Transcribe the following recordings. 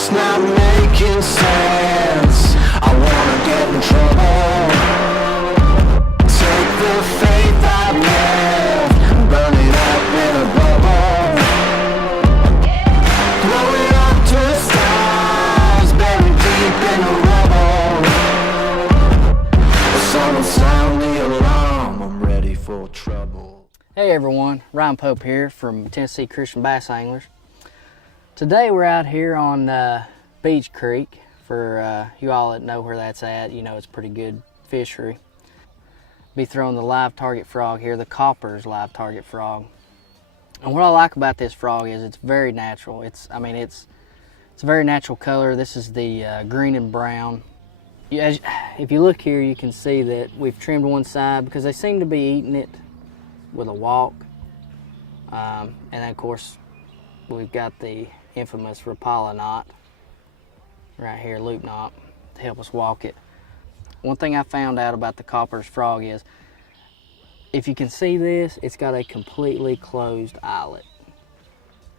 just not making sense. I wanna get in trouble. Take the faith I've left, burn it up in a bubble. Throw it up to the stars, buried deep in the rubble. Someone sound the alarm, I'm ready for trouble. Hey everyone, Ryan Pope here from Tennessee Christian Bass Anglers. Today we're out here on Beach Creek. For you all that know where that's at, you know it's pretty good fishery. Be throwing the live target frog here, the Copper's live target frog. And what I like about this frog is it's very natural. It's a very natural color. This is the green and brown. If you look here, you can see that we've trimmed one side because they seem to be eating it with a walk. And then of course we've got the infamous Rapala knot right here, loop knot, to help us walk it. One thing I found out about the Copper's frog is, if you can see this, it's got a completely closed eyelet.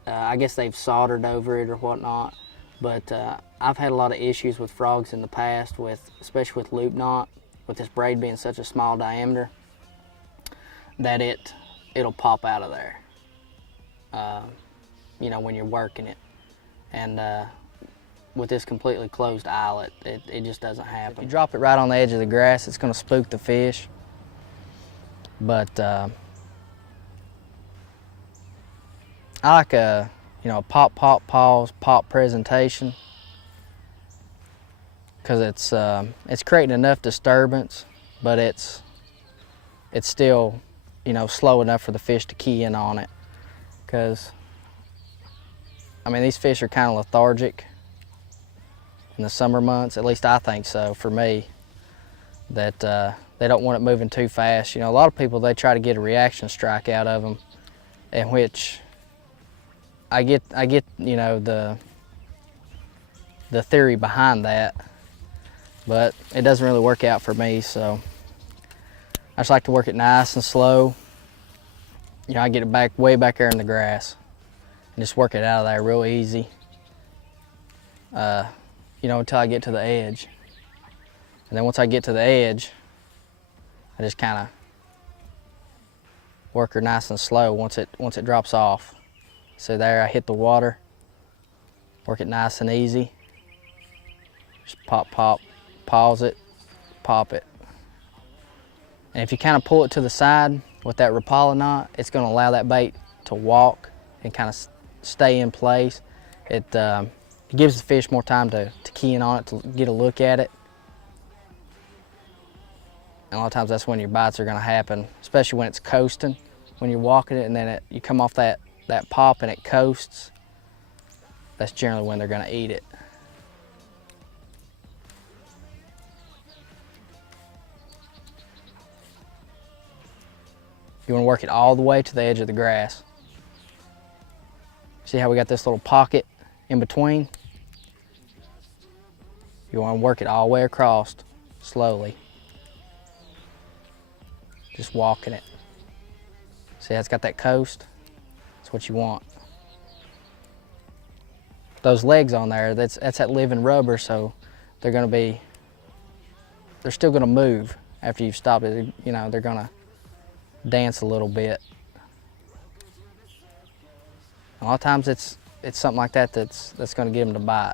I guess they've soldered over it or whatnot, but I've had a lot of issues with frogs in the past, especially with loop knot, with this braid being such a small diameter, that it'll pop out of there, you know, when you're working it. And with this completely closed eyelet, it just doesn't happen. If you drop it right on the edge of the grass, it's going to spook the fish. But I like a pop, pause, pop presentation, because it's creating enough disturbance, but it's still, you know, slow enough for the fish to key in on it. Because I mean, these fish are kind of lethargic in the summer months, at least I think so for me, that they don't want it moving too fast. You know, a lot of people, they try to get a reaction strike out of them, in which I get you know, the theory behind that, but it doesn't really work out for me. So I just like to work it nice and slow. You know, I get it way back there in the grass and just work it out of there real easy, you know, until I get to the edge. And then once I get to the edge, I just kind of work her nice and slow once it drops off. So there, I hit the water, work it nice and easy. Just pop, pop, pause it, pop it. And if you kind of pull it to the side with that Rapala knot, it's going to allow that bait to walk and kind of stay in place. It gives the fish more time to key in on it, to get a look at it. And a lot of times that's when your bites are going to happen, especially when it's coasting, when you're walking it and then you come off that pop and it coasts. That's generally when they're going to eat it. You want to work it all the way to the edge of the grass. See how we got this little pocket in between? You want to work it all the way across, slowly. Just walking it. See how it's got that coast? That's what you want. Those legs on there, that's that living rubber, so they're still gonna move after you've stopped it. You know, they're gonna dance a little bit. A lot of times it's something like that that's gonna get them to bite.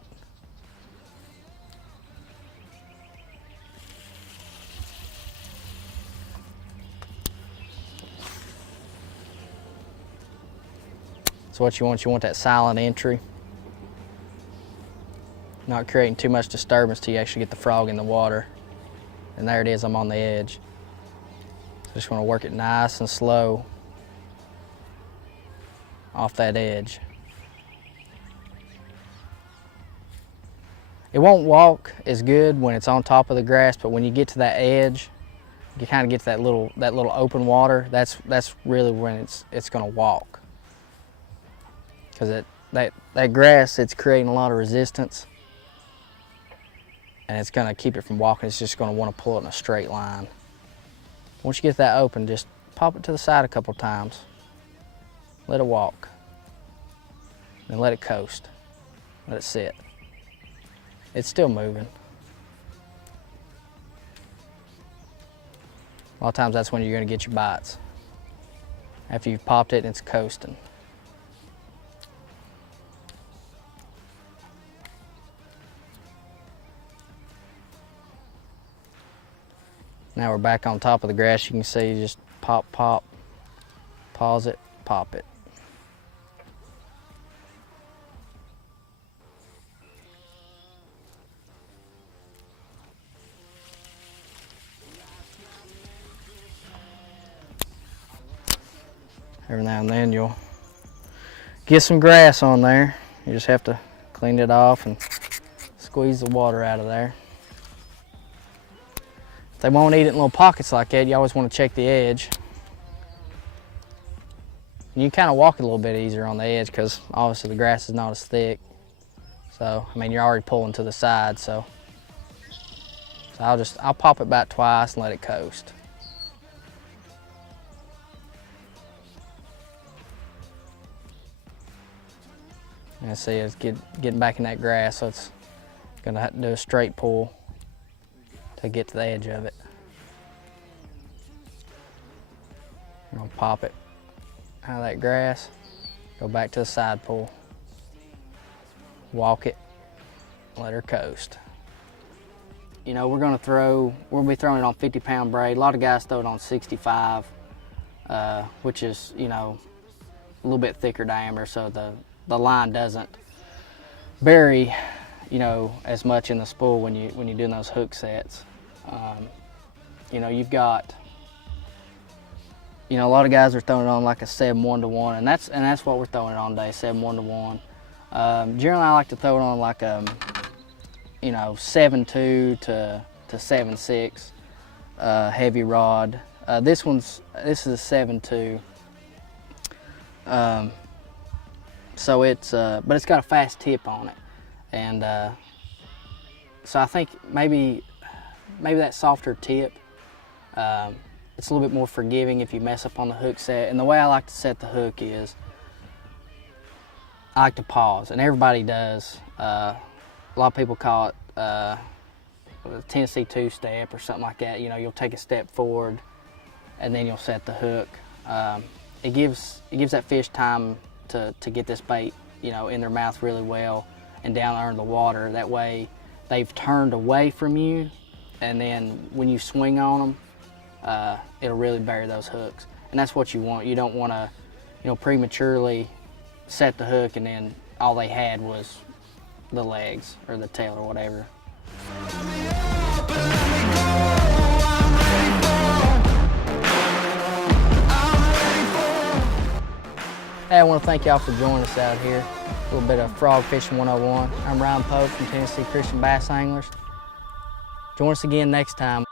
So what you want that silent entry. Not creating too much disturbance till you actually get the frog in the water. And there it is, I'm on the edge. So just want to work it nice and slow off that edge. It won't walk as good when it's on top of the grass, but when you get to that edge, you kind of get to that little open water. That's really when it's going to walk. Because that grass, it's creating a lot of resistance, and it's going to keep it from walking. It's just going to want to pull it in a straight line. Once you get that open, just pop it to the side a couple times. Let it walk. Then let it coast. Let it sit. It's still moving. A lot of times that's when you're going to get your bites. After you've popped it, it's coasting. Now we're back on top of the grass. You can see just pop, pop, pause it, pop it. Every now and then you'll get some grass on there. You just have to clean it off and squeeze the water out of there. If they won't eat it in little pockets like that, you always want to check the edge. And you kind of walk a little bit easier on the edge because obviously the grass is not as thick. So, I mean, you're already pulling to the side, so I'll pop it about twice and let it coast. And see, it's getting back in that grass, so it's gonna have to do a straight pull to get to the edge of it. I'm gonna pop it out of that grass, go back to the side pull, walk it, let her coast. You know, we'll be throwing it on 50-pound braid. A lot of guys throw it on 65, which is, you know, a little bit thicker diameter, so the line doesn't bury, you know, as much in the spool when you're doing those hook sets. You know, you've got, you know, a lot of guys are throwing it on like a 7-1-1, and that's what we're throwing it on today, 7-1-1. Generally, I like to throw it on like you know, 7-2 to 7-6 heavy rod. This is a 7-2. So it's, but it's got a fast tip on it, and so I think maybe that softer tip, it's a little bit more forgiving if you mess up on the hook set. And the way I like to set the hook is I like to pause, and everybody does. A lot of people call it a Tennessee two-step or something like that. You know, you'll take a step forward, and then you'll set the hook. It gives that fish time to get this bait, you know, in their mouth really well and down under the water. That way they've turned away from you, and then when you swing on them, it'll really bury those hooks. And that's what you want. You don't want to, you know, prematurely set the hook and then all they had was the legs or the tail or whatever. Hey, I want to thank y'all for joining us out here. A little bit of Frog Fishing 101. I'm Ryan Pope from Tennessee Christian Bass Anglers. Join us again next time.